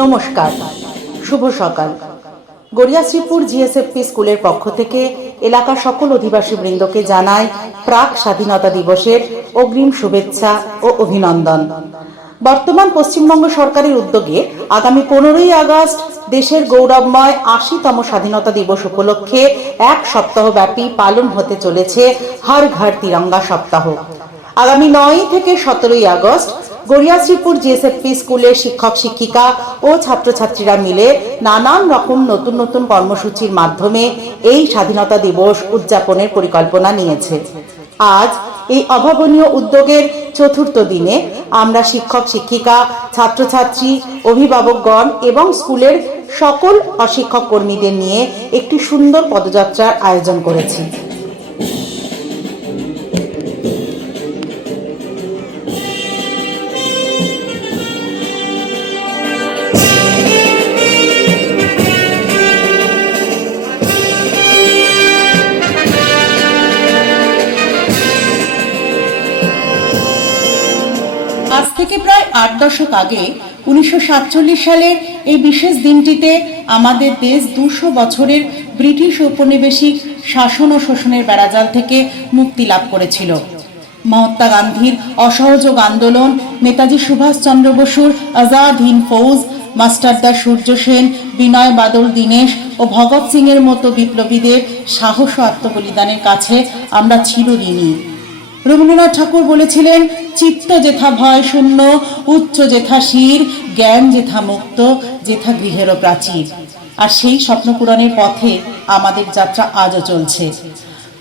নমস্কার, শুভ সকাল। গড়িয়া শ্রীপুর জিএসএফপি স্কুলের পক্ষ থেকে এলাকার সকল অধিবাসী বৃন্দকে জানাই প্রাক স্বাধীনতা দিবসের অগ্রিম শুভেচ্ছা ও অভিনন্দন। বর্তমান পশ্চিমবঙ্গ সরকারের উদ্যোগে আগামী 15ই আগস্ট দেশের গৌরবময় 80তম স্বাধীনতা দিবস উপলক্ষে এক সপ্তাহব্যাপী পালন হতে চলেছে হর ঘর তিরঙ্গা সপ্তাহ। আগামী 9 থেকে 17ই আগস্ট গড়িয়া শ্রীপুর জিএসএফপি স্কুলের শিক্ষক শিক্ষিকা ও ছাত্রছাত্রীরা মিলে নানান রকম নতুন নতুন কর্মসূচির মাধ্যমে এই স্বাধীনতা দিবস উদযাপনের পরিকল্পনা নিয়েছে। আজ এই অভাবনীয় উদ্যোগের চতুর্থ দিনে আমরা শিক্ষক শিক্ষিকা, ছাত্রছাত্রী, অভিভাবকগণ এবং স্কুলের সকল অশিক্ষক কর্মীদের নিয়ে একটি সুন্দর পদযাত্রার আয়োজন করেছি। আজ থেকে প্রায় 8 দশক আগে 1947 সালের এই বিশেষ দিনটিতে আমাদের দেশ 200 বছরের ব্রিটিশ ঔপনিবেশিক শাসন ও শোষণের বেড়াজাল থেকে মুক্তি লাভ করেছিল। মহাত্মা গান্ধীর অসহযোগ আন্দোলন, নেতাজি সুভাষচন্দ্র বসুর আজাদ হিন্দ ফৌজ, মাস্টারদা সূর্য সেন, বিনয় বাদল দীনেশ ও ভগৎ সিং এর মতো বিপ্লবীদের সাহস ও আত্মবলিদানের কাছে আমরা চিরঋণী। রবীন্দ্রনাথ ঠাকুর বলেছিলেন, চিত্ত যেথা ভয় শূন্য, উচ্চ যেথা শির, জ্ঞান যেথা মুক্ত, যেথা গৃহেরও প্রাচীর। আর সেই স্বপ্ন পূরণের পথে আমাদের যাত্রা আজও চলছে।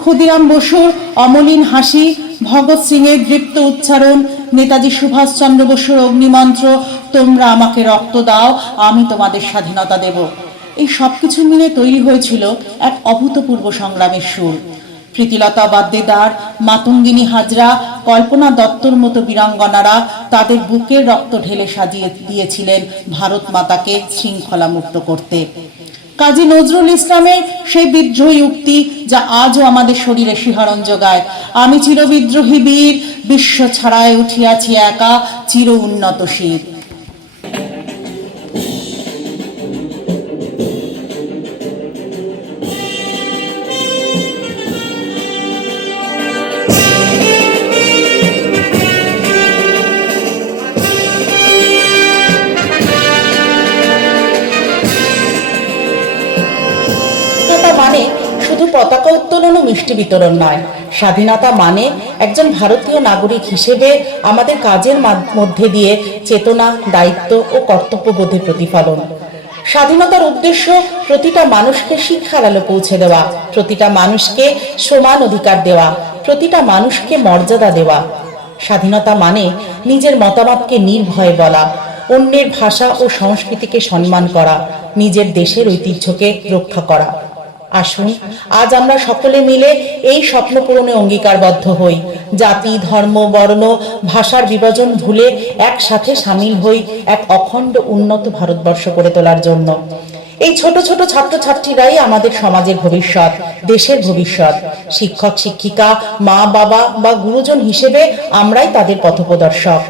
ক্ষুদিরাম বসুর অমলিন হাসি, ভগৎ সিং এর দৃপ্ত উচ্চারণ, নেতাজি সুভাষচন্দ্র বসুর অগ্নিমন্ত্র, তোমরা আমাকে রক্ত দাও, আমি তোমাদের স্বাধীনতা দেব, এই সবকিছু মিলে তৈরি হয়েছিল এক অভূতপূর্ব সংগ্রামের সুর। প্রীতিলতা ওয়াদ্দেদার, মাতঙ্গিনী হাজরা, কল্পনা দত্তর মতো বীরাঙ্গনারা তাদের বুকের রক্ত ঢেলে সাজিয়ে দিয়েছিলেন ভারত মাতাকে শৃঙ্খলা মুক্ত করতে। কাজী নজরুল ইসলামের সেই বিদ্রোহী উক্তি যা আজও আমাদের শরীরে শিহরণ যোগায়, আমি চিরবিদ্রোহী বীর, বিশ্ব ছাড়ায় উঠিয়াছি একা, চির উন্নত শির। মানে শুধু পতাকা উত্তোলন ও মিষ্টি বিতরণ নয়, স্বাধীনতা মানে একজন ভারতীয় নাগরিক হিসেবে আমাদের কাজের মধ্যে দিয়ে চেতনা, দায়িত্ব ও কর্তব্যবোধের প্রতিফলন। স্বাধীনতার উদ্দেশ্য প্রতিটা মানুষকে শিক্ষার আলো পৌঁছে দেওয়া, প্রতিটা মানুষকে সমান অধিকার দেওয়া, প্রতিটা মানুষকে মর্যাদা দেওয়া। স্বাধীনতা মানে নিজের মতামতকে নির্ভয়ে বলা, অন্যের ভাষা ও সংস্কৃতিকে সম্মান করা, নিজের দেশের ঐতিহ্যকে রক্ষা করা। আসুন আজ আমরা সকলে মিলে এই স্বপ্ন পূরণে অঙ্গীকারবদ্ধ হই। জাতি, ধর্ম, বর্ণ, ভাষার বিভাজন ভুলে একসাথে সামিল হই এক অখণ্ড উন্নত ভারতবর্ষ গড়ে তোলার জন্য। এই ছোট ছোট ছাত্রছাত্রীরাই আমাদের সমাজের ভবিষ্যৎ, দেশের ভবিষ্যৎ। শিক্ষক শিক্ষিকা, মা বাবা বা গুরুজন হিসেবে আমরাই তাদের পথপ্রদর্শক।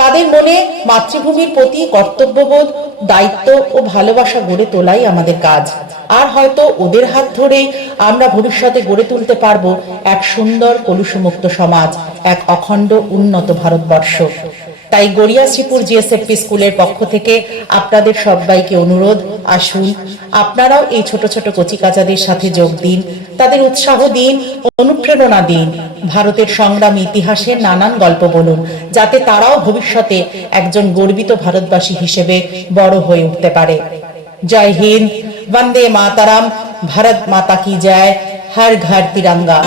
তাদের মনে মাতৃভূমির প্রতি কর্তব্যবোধ, দায়িত্ব ও ভালোবাসা গড়ে তোলাই আমাদের কাজ। আর হয়তো ওদের হাত ধরেই আমরা ভবিষ্যতে গড়ে তুলতে পারবো এক সুন্দর কলুষমুক্ত সমাজ, এক অখণ্ড উন্নত ভারতবর্ষ। তাই গড়িয়া শ্রীপুর জিএসএফপি স্কুলের পক্ষ থেকে আপনাদের সবাইকে অনুরোধ, আসুন আপনারাও এই ছোট ছোট কচিকাচাদের সাথে যোগ দিন, তাদের উৎসাহ দিন, অনুপ্রেরণা দিন। ভারতের সংগ্রামী ইতিহাসের নানান গল্প বলুন, যাতে তারাও ভবিষ্যতে একজন গর্বিত ভারতবাসী হিসেবে বড় হয়ে উঠতে পারে। জয় হিন্দ, বন্দে মাতারাম, ভারত মাতা কি জয়, হর ঘর তিরঙ্গা।